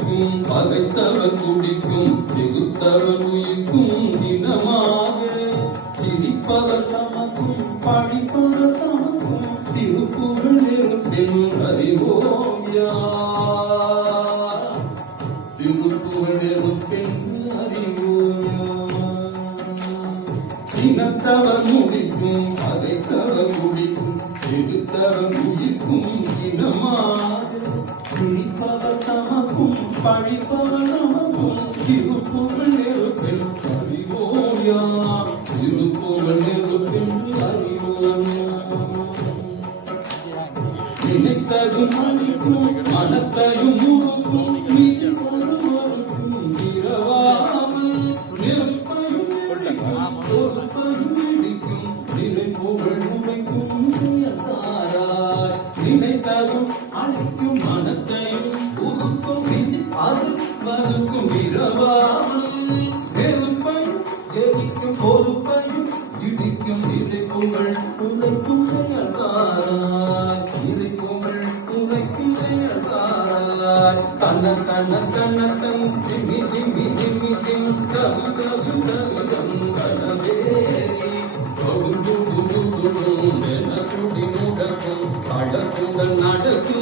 குடிக்கும் பகைத்தவன் குடிக்கும் எகுத்தவர் உயிர்க்கும் தினமாக. சிரிப்பவர் தமக்கும் படிப்பவர் தமக்கும் திருப்புகழ் இருப்பினும் அறிவோயா திருப்புகழ் நெருப்பில் அறிவோயா சினத்தவர் முடிக்கும் பகைத்தவர் தமக்கும் படிப்பவர் நெருப்பில் அறிவோயா திருப்புகழ் நெருப்பில் அறிவோயா நினைத்ததும் அளிக்கும் மனத்தையும் முறுக்கும் நீ ஒருவருக்கும் இரவாமல் நெருப்பையும் பொறுப்பையும் இடிக்கும் நிலை புகழ் உரைக்கும் செயல்தாராய் நினைத்ததும் அளிக்கும் மனத்தையும் மறுக்கும் இரவாமல் நெருப்பையும் எரிக்கும் பொறுப்பையும் இடிக்கும் நிலை புகழ் உரைக்கும் செயல்தாராய் நிலை புகழ் உரைக்கும் செயல்தாராய் கண்ண கண்ண கண்ண கண் திமி திமி திமி திம் கவு கவு கவு கம் கணவேரி கவுந்து குடு குடு குடி முடக்கும் நடக்கும்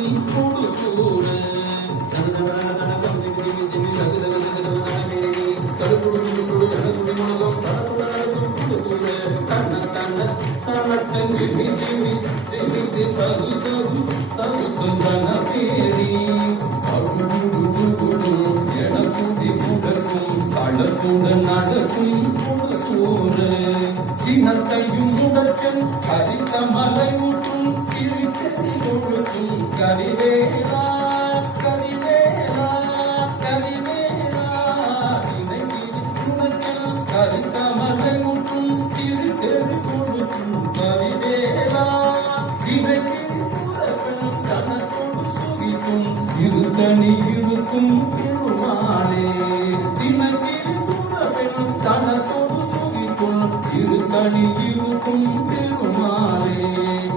சின்னத்தையும் முடக்கும் ஹரித்த மலை முற்றும் சிரிக்கடி கொடுக்கும் கரிவேலா தனியுக்கும்